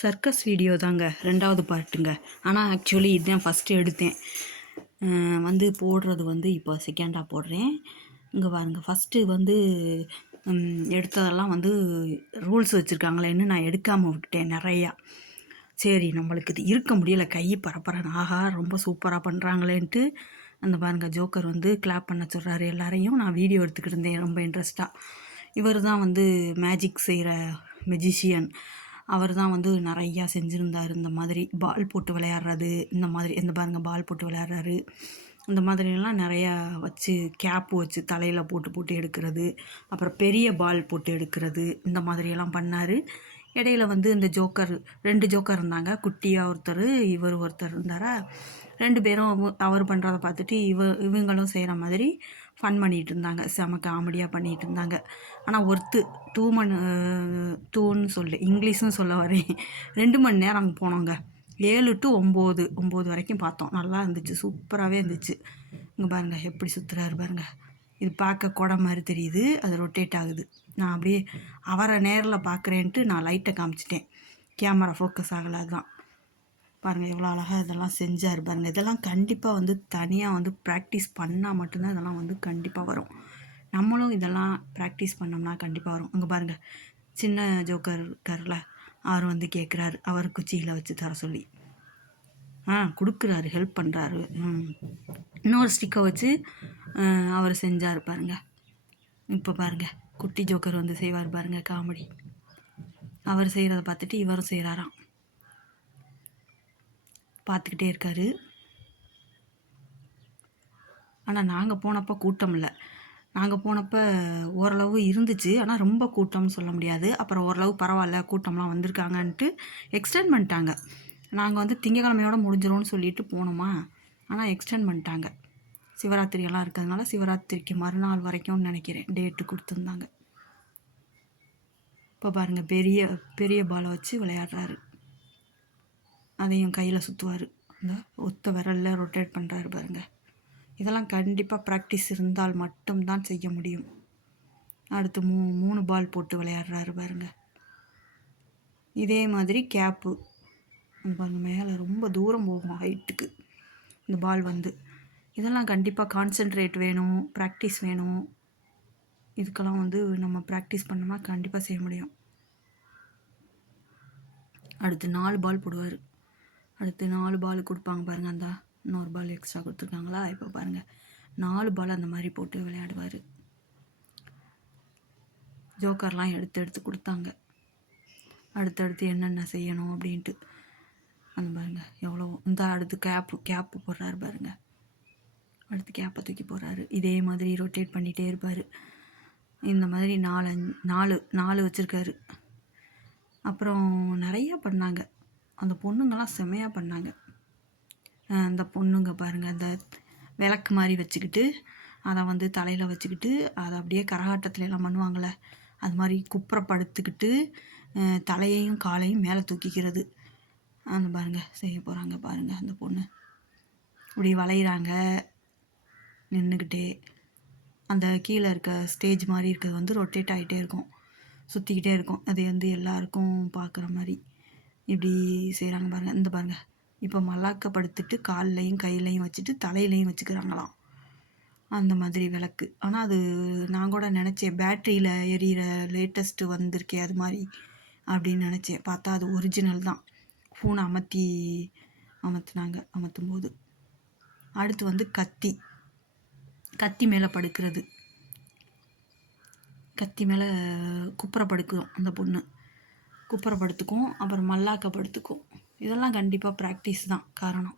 Circus video தாங்க ரெண்டாவது பார்ட்டுங்க. ஆனால் ஆக்சுவலி இதுதான் ஃபஸ்ட்டு எடுத்தேன். வந்து போடுறது வந்து இப்போ செகண்டாக போடுறேன். இங்கே பாருங்கள் ஃபஸ்ட்டு வந்து எடுத்ததெல்லாம் வந்து ரூல்ஸ் வச்சுருக்காங்களேன்னு நான் எடுக்காமல் விட்டுட்டேன் நிறையா. சரி நம்மளுக்கு இது இருக்க முடியல கை பரப்பரன் ஆஹா ரொம்ப சூப்பராக பண்ணுறாங்களேன்ட்டு அந்த பாருங்க ஜோக்கர் வந்து கிளாப் பண்ண சொல்கிறாரு எல்லாரையும். நான் வீடியோ எடுத்துக்கிட்டு இருந்தேன் ரொம்ப இன்ட்ரெஸ்ட்டாக இவர் தான் வந்து மேஜிக் செய்கிற மெஜிஷியன் அவர் தான் வந்து நிறையா செஞ்சுருந்தார். இந்த மாதிரி பால் போட்டு விளையாடுறது இந்த மாதிரி இந்த பாருங்க பால் போட்டு விளையாடுறாரு. இந்த மாதிரிலாம் நிறையா வச்சு கேப் வச்சு தலையில் போட்டு போட்டு எடுக்கிறது. அப்புறம் பெரிய பால் போட்டு எடுக்கிறது. இந்த மாதிரியெல்லாம் பண்ணார். இடையில வந்து இந்த ஜோக்கர் ரெண்டு ஜோக்கர் இருந்தாங்க. குட்டியாக ஒருத்தர் இவர் ஒருத்தர் இருந்தாரா? ரெண்டு பேரும் அவர் பண்ணுறத பார்த்துட்டு இவ இவங்களும் செய்கிற மாதிரி ஃபன் பண்ணிகிட்டு இருந்தாங்க செம காமெடியாக பண்ணிகிட்டு இருந்தாங்க ஆனால் ஒருத்து டூ மணி டூன்னு சொல்லு இங்கிலீஷும் சொல்ல வரேன். ரெண்டு மணி நேரம் அங்கே போனோங்க. ஏழு டு ஒம்பது ஒம்பது வரைக்கும் பார்த்தோம். நல்லா இருந்துச்சு சூப்பராகவே இருந்துச்சு. இங்கே பாருங்கள் எப்படி சுற்றுறாரு பாருங்க. இது பார்க்க குடம் மாதிரி தெரியுது. அது ரொட்டேட் ஆகுது. நான் அப்படியே அவரை நேரில் பார்க்குறேன்ட்டு நான் லைட்டை காமிச்சிட்டேன். கேமரா ஃபோக்கஸ் ஆகலை அதுதான் பாருங்கள் எவ்வளோ அழகாக இதெல்லாம் செஞ்சார். பாருங்கள் இதெல்லாம் கண்டிப்பாக வந்து தனியாக வந்து ப்ராக்டிஸ் பண்ணால் மட்டும்தான் இதெல்லாம் வந்து கண்டிப்பாக வரும். நம்மளும் இதெல்லாம் ப்ராக்டிஸ் பண்ணோம்னா கண்டிப்பாக வரும். அங்கே பாருங்கள் சின்ன ஜோக்கர் இருக்கார்ல அவர் வந்து கேட்குறாரு அவர் குச்சியில் வச்சு தர சொல்லி. ஆ கொடுக்குறாரு ஹெல்ப் பண்ணுறாரு ம். இன்னொரு ஸ்டிக்கை வச்சு அவர் செஞ்சார் பாருங்க. இப்போ பாருங்க குட்டி ஜோக்கர் வந்து செய்வார் பாருங்கள் காமெடி. அவர் செய்கிறத பார்த்துட்டு இவரும் செய்கிறாராம் பார்த்துக்கிட்டே இருக்காரு. ஆனால் நாங்கள் போனப்போ கூட்டம் இல்லை. நாங்கள் போனப்போ ஓரளவு இருந்துச்சு. ஆனால் ரொம்ப கூட்டம்னு சொல்ல முடியாது. அப்புறம் ஓரளவு பரவாயில்ல கூட்டம்லாம் வந்திருக்காங்கன்ட்டு எக்ஸ்டெண்ட் பண்ணிட்டாங்க. நாங்கள் வந்து திங்கக்கிழமையோடு முடிஞ்சிரும்னு சொல்லிட்டு போனோமா? ஆனால் எக்ஸ்டெண்ட் பண்ணிட்டாங்க. சிவராத்திரியெல்லாம் இருக்கிறதுனால சிவராத்திரிக்கு மறுநாள் வரைக்கும்னு நினைக்கிறேன். டேட்டு கொடுத்துருந்தாங்க. இப்போ பாருங்கள் பெரிய பெரிய பாலை வச்சு விளையாடுறாரு. அதையும் கையில் சுற்றுவார் இந்த ஒத்த விரலில் ரொட்டேட் பண்ணுறாரு பாருங்க. இதெல்லாம் கண்டிப்பாக ப்ராக்டிஸ் இருந்தால் மட்டும்தான் செய்ய முடியும். அடுத்து மூ மூணு பால் போட்டு விளையாடுறாரு பாருங்க. இதே மாதிரி கேப்பு பாருங்க மேலே ரொம்ப தூரம் போகும் ஹைட்டுக்கு இந்த பால் வந்து. இதெல்லாம் கண்டிப்பாக கான்சென்ட்ரேட் வேணும் ப்ராக்டிஸ் வேணும். இதுக்கெல்லாம் வந்து நம்ம ப்ராக்டிஸ் பண்ணோம்னா கண்டிப்பாக செய்ய முடியும். அடுத்து நாலு பால் போடுவார். அடுத்து நாலு பால் கொடுப்பாங்க பாருங்கள் அந்த இன்னொரு பால் எக்ஸ்ட்ரா கொடுத்துருக்காங்களா? இப்போ பாருங்கள் நாலு பால் அந்த மாதிரி போட்டு விளையாடுவார். ஜோக்கர்லாம் எடுத்து எடுத்து கொடுத்தாங்க. அடுத்தடுத்து என்னென்ன செய்யணும் அப்படின்ட்டு. அந்த பாருங்க. எவ்வளோ இந்த அடுத்து கேப்பு கேப்பு போடுறாரு பாருங்கள் அடுத்து கேப்பை தூக்கி போடுறாரு. இதே மாதிரி ரொட்டேட் பண்ணிகிட்டே இருப்பார். இந்த மாதிரி நாலு நாலு நாலு வச்சுருக்காரு. அப்புறம் நிறையா பண்ணாங்க. அந்த பொண்ணுங்கெல்லாம் செமையாக பண்ணாங்க. அந்த பொண்ணுங்க பாருங்கள் அந்த விளக்கு மாதிரி வச்சுக்கிட்டு அதை வந்து தலையில் வச்சுக்கிட்டு அதை அப்படியே கரகாட்டத்துல எல்லாம் பண்ணுவாங்கள்ல அது மாதிரி குப்புற படுத்துக்கிட்டு தலையையும் காலையும் மேலே தூக்கிக்கிறது. அந்த பாருங்க செய்ய போகிறாங்க பாருங்கள் அந்த பொண்ணு. இப்படி வளையிறாங்க நின்றுக்கிட்டே அந்த கீழே இருக்க ஸ்டேஜ் மாதிரி இருக்கிறது வந்து ரொட்டேட் ஆகிட்டே இருக்கும். சுற்றிக்கிட்டே இருக்கும். அது வந்து எல்லாருக்கும் பார்க்குற மாதிரி. இப்படி செய்கிறாங்க பாருங்கள் இந்த பாருங்கள் இப்போ மல்லாக்கப்படுத்துட்டு கால்லையும் கையிலையும் வச்சுட்டு தலையிலையும் வச்சுக்கிறாங்களாம். அந்த மாதிரி விளக்கு. ஆனால் அது நான் கூட நினச்சேன் பேட்டரியில் எரியிற லேட்டஸ்ட்டு வந்திருக்கே அது மாதிரி அப்படின்னு நினச்சேன். பார்த்தா அது ஒரிஜினல் தான். ஃபோனை அமர்த்தி அமர்த்தினாங்க அமர்த்தும் போது அடுத்து வந்து கத்தி. கத்தி மேலே படுக்கிறது. கத்தி மேலே குப்புற படுக்கும் அந்த பொண்ணு. குப்புற படுத்துக்கும் அப்புறம் மல்லாக்க படுத்துக்கும் இதெல்லாம் கண்டிப்பாக ப்ராக்டிஸ் தான் காரணம்.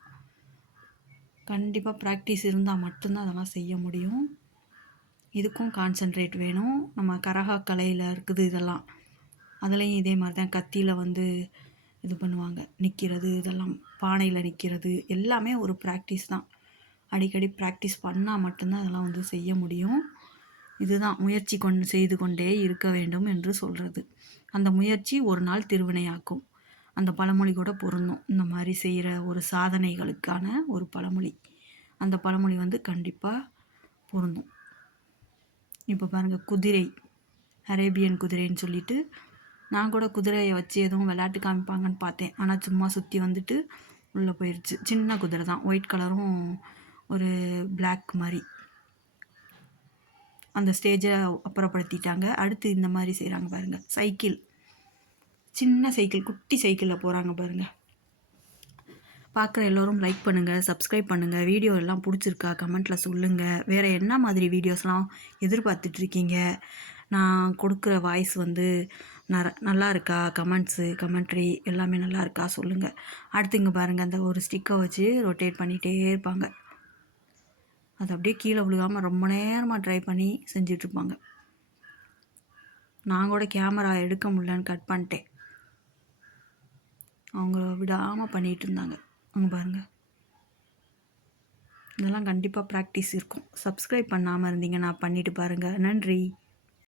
கண்டிப்பாக ப்ராக்டிஸ் இருந்தால் மட்டும்தான் அதெல்லாம் செய்ய முடியும். இதுக்கும் கான்சென்ட்ரேட் வேணும். நம்ம கரகா கலையில் இருக்குது இதெல்லாம். அதுலேயும் இதே மாதிரி தான் கத்தியில் வந்து இது பண்ணுவாங்க. நிற்கிறது இதெல்லாம் பானையில் நிற்கிறது எல்லாமே ஒரு ப்ராக்டிஸ் தான். அடிக்கடி ப்ராக்டிஸ் பண்ணால் மட்டும்தான் அதெல்லாம் வந்து செய்ய முடியும். இதுதான் முயற்சி கொண்டு செய்து கொண்டே இருக்க வேண்டும் என்று சொல்கிறது அந்த முயற்சி ஒரு நாள் திருவினையாக்கும். அந்த பழமொழி கூட பொருந்தும். இந்த மாதிரி செய்கிற ஒரு சாதனைகளுக்கான ஒரு பழமொழி. அந்த பழமொழி வந்து கண்டிப்பாக பொருந்தும். இப்போ பாருங்கள் குதிரை. அரேபியன் குதிரைன்னு சொல்லிட்டு நான் கூட குதிரையை வச்சு எதுவும் விளையாட்டு காமிப்பாங்கன்னு பார்த்தேன். ஆனால் சும்மா சுற்றி வந்துட்டு உள்ளே போயிடுச்சு சின்ன குதிரை தான். ஒயிட் கலரும் ஒரு பிளாக் மாதிரி. அந்த ஸ்டேஜை அப்புறப்படுத்திட்டாங்க. அடுத்து இந்த மாதிரி செய்கிறாங்க பாருங்கள் சைக்கிள் சின்ன சைக்கிள் குட்டி சைக்கிளில் போகிறாங்க பாருங்கள் பார்க்குற எல்லோரும் லைக் பண்ணுங்கள் சப்ஸ்கிரைப் பண்ணுங்கள் வீடியோ எல்லாம் பிடிச்சிருக்கா? கமெண்ட்டில் சொல்லுங்கள் வேறு என்ன மாதிரி வீடியோஸ்லாம் எதிர்பார்த்துட்ருக்கீங்க நான் கொடுக்குற வாய்ஸ் வந்து நர நல்லா இருக்கா? கமெண்ட்ஸு கமெண்ட்ரி எல்லாமே நல்லா இருக்கா? சொல்லுங்கள் அடுத்து இங்கே பாருங்கள் அந்த ஒரு ஸ்டிக்கை வச்சு ரொட்டேட் பண்ணிகிட்டே இருப்பாங்க. அது அப்படியே கீழே விழுகாமல் ரொம்ப நேரமாக ட்ரை பண்ணி செஞ்சிட்ருப்பாங்க. நான் கூட கேமரா எடுக்க முடியலன்னு கட் பண்ணிட்டேன். அவங்க விடாமல் பண்ணிகிட்டு இருந்தாங்க அங்கே பாருங்கள் இதெல்லாம் கண்டிப்பாக ப்ராக்டிஸ் இருக்கும். சப்ஸ்கிரைப் பண்ணாமல் இருந்தீங்கன்னா பண்ணிவிட்டு பாருங்கள் நன்றி.